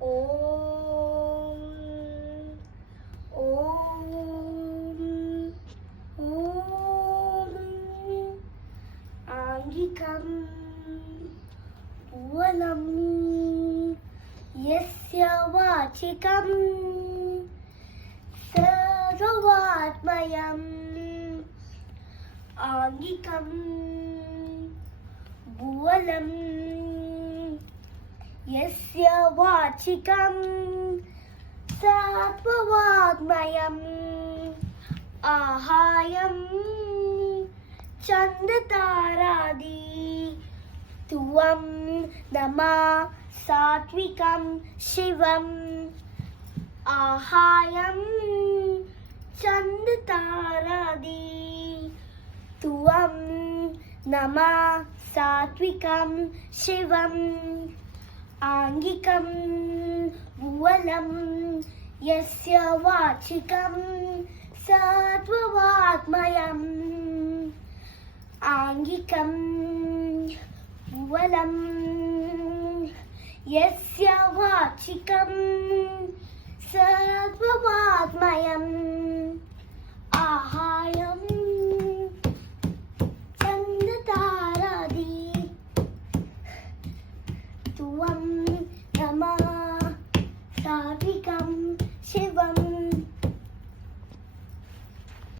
ഓം ഓം ഓം ആംഗികം പൂവനം യസ്യ വാചികം സർവാത്മയം ആംഗികം ഭുവനം യസ്യ വാചികം സർവവാഗ്മയം ആഹായം ചന്ദ്രതാരാദി ത്വം നമഃ സാത്വികം ശിവം ആഹായം ചന്ദ്രതാരാദി ത്വം നമഃ സാത്വികം ശിവം ആംഗികം ഭുവനം യസ്യ വാചികം സർവവാഗ്മയം ആംഗികം ഭുവനം യസ്യ വാചികം സർവവാഗ്മയം ആഹായം